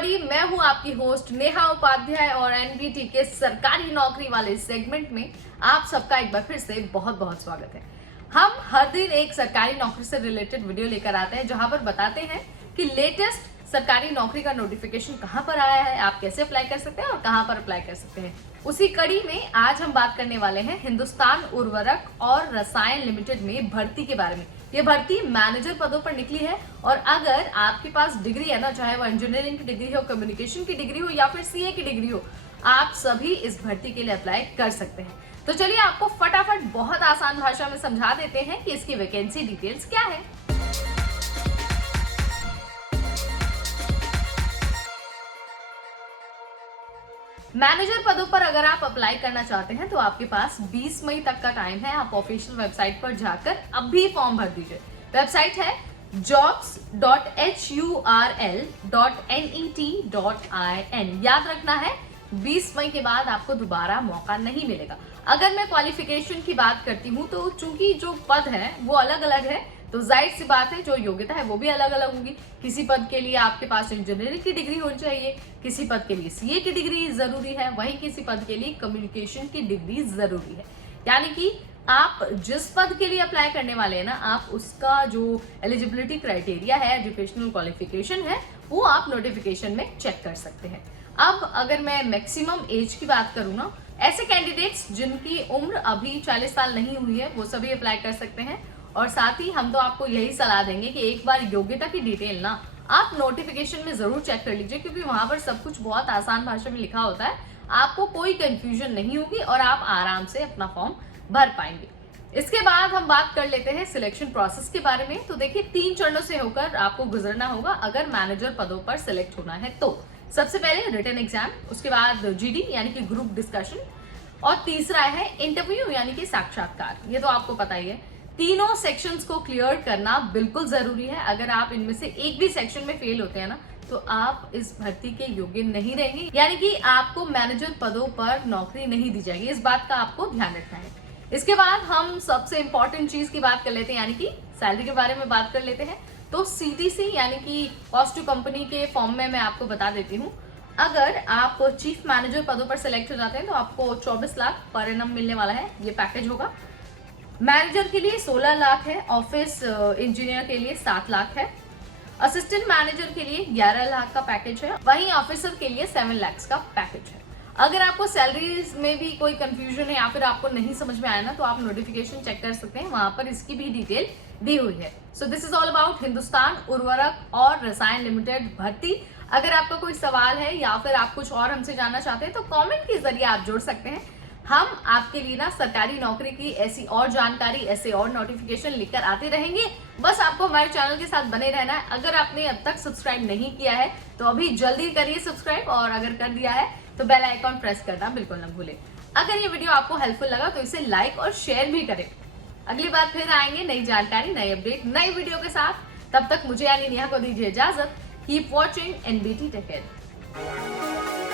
Everybody, मैं हूं आपकी होस्ट नेहा उपाध्याय और एनबीटी के सरकारी नौकरी वाले सेगमेंट में आप सबका एक बार फिर से बहुत बहुत स्वागत है। हम हर दिन एक सरकारी नौकरी से रिलेटेड वीडियो लेकर आते हैं जहां पर बताते हैं कि लेटेस्ट सरकारी नौकरी का नोटिफिकेशन कहां पर आया है, आप कैसे अप्लाई कर सकते हैं और कहां पर अप्लाई कर सकते हैं। उसी कड़ी में आज हम बात करने वाले हैं हिंदुस्तान उर्वरक और रसायन लिमिटेड में भर्ती के बारे में। ये भर्ती मैनेजर पदों पर निकली है और अगर आपके पास डिग्री है ना, चाहे वो इंजीनियरिंग की डिग्री हो, कम्युनिकेशन की डिग्री हो या फिर सीए की डिग्री हो, आप सभी इस भर्ती के लिए अप्लाई कर सकते हैं। तो चलिए आपको फटाफट बहुत आसान भाषा में समझा देते हैं कि इसकी वैकेंसी डिटेल्स क्या है। मैनेजर पदों पर अगर आप अप्लाई करना चाहते हैं तो आपके पास 20 मई तक का टाइम है। आप ऑफिशियल वेबसाइट पर जाकर अभी फॉर्म भर दीजिए। वेबसाइट है jobs.hurl.net.in। याद रखना है 20 मई के बाद आपको दोबारा मौका नहीं मिलेगा। अगर मैं क्वालिफिकेशन की बात करती हूँ तो चूंकि जो पद है वो अलग अलग है, तो जाहिर सी बात है जो योग्यता है वो भी अलग अलग होगी। किसी पद के लिए आपके पास इंजीनियरिंग की डिग्री होनी चाहिए, किसी पद के लिए सीए की डिग्री जरूरी है, वहीं किसी पद के लिए कम्युनिकेशन की डिग्री जरूरी है। यानी कि आप जिस पद के लिए अप्लाई करने वाले हैं ना, आप उसका जो एलिजिबिलिटी क्राइटेरिया है, एजुकेशनल क्वालिफिकेशन है, वो आप नोटिफिकेशन में चेक कर सकते हैं। अब अगर मैं मैक्सिमम एज की बात करूँ ना, ऐसे कैंडिडेट्स जिनकी उम्र अभी 40 साल नहीं हुई है वो सभी अप्लाई कर सकते हैं। और साथ ही हम तो आपको यही सलाह देंगे कि एक बार योग्यता की डिटेल ना आप नोटिफिकेशन में जरूर चेक कर लीजिए, क्योंकि वहां पर सब कुछ बहुत आसान भाषा में लिखा होता है। आपको कोई कंफ्यूजन नहीं होगी और आप आराम से अपना फॉर्म भर पाएंगे। इसके बाद हम बात कर लेते हैं सिलेक्शन प्रोसेस के बारे में। तो देखिए 3 चरणों से होकर आपको गुजरना होगा अगर मैनेजर पदों पर सिलेक्ट होना है तो। सबसे पहले रिटन एग्जाम, उसके बाद जीडी यानी कि ग्रुप डिस्कशन, और तीसरा है इंटरव्यू यानी कि साक्षात्कार। ये तो आपको पता ही है। तीनों सेक्शंस को क्लियर करना बिल्कुल जरूरी है। अगर आप इनमें से एक भी सेक्शन में फेल होते हैं ना, तो आप इस भर्ती के योग्य नहीं रहेंगे, यानी कि आपको मैनेजर पदों पर नौकरी नहीं दी जाएगी। इस बात का आपको ध्यान रखना है। इसके बाद हम सबसे इंपॉर्टेंट चीज की बात कर लेते हैं, यानी कि सैलरी के बारे में बात कर लेते हैं। तो सीटीसी यानी कि कॉस्ट टू कंपनी के फॉर्म में मैं आपको बता देती हूँ। अगर आप चीफ मैनेजर पदों पर सिलेक्ट हो जाते हैं तो आपको 24 लाख पर एनम मिलने वाला है, ये पैकेज होगा। मैनेजर के लिए 16 लाख है, ऑफिस इंजीनियर के लिए 7 लाख है, असिस्टेंट मैनेजर के लिए 11 लाख का पैकेज है, वहीं ऑफिसर के लिए 7 लाख का पैकेज है। अगर आपको सैलरीज में भी कोई कंफ्यूजन है या फिर आपको नहीं समझ में आया ना, तो आप नोटिफिकेशन चेक कर सकते हैं, वहां पर इसकी भी डिटेल दी हुई है। So this is all about Hindustan उर्वरक और रसायन लिमिटेड भर्ती। अगर आपका कोई सवाल है या फिर आप कुछ और हमसे जानना चाहते हैं तो कमेंट के जरिए आप जोड़ सकते हैं। हम आपके लिए ना सरकारी नौकरी की ऐसी और जानकारी, ऐसे और नोटिफिकेशन लेकर आते रहेंगे। बस आपको हमारे चैनल के साथ बने रहना है। अगर आपने अब तक सब्सक्राइब नहीं किया है तो अभी जल्दी करिए सब्सक्राइब, और अगर कर दिया है तो बेल आइकॉन प्रेस करना बिल्कुल न भूलें। अगर ये वीडियो आपको हेल्पफुल लगा तो इसे लाइक और शेयर भी करें। अगली बार फिर आएंगे नई जानकारी, नई अपडेट, नई वीडियो के साथ। तब तक मुझे यानी नेहा को दीजिए इजाजत। Keep watching NBT take care.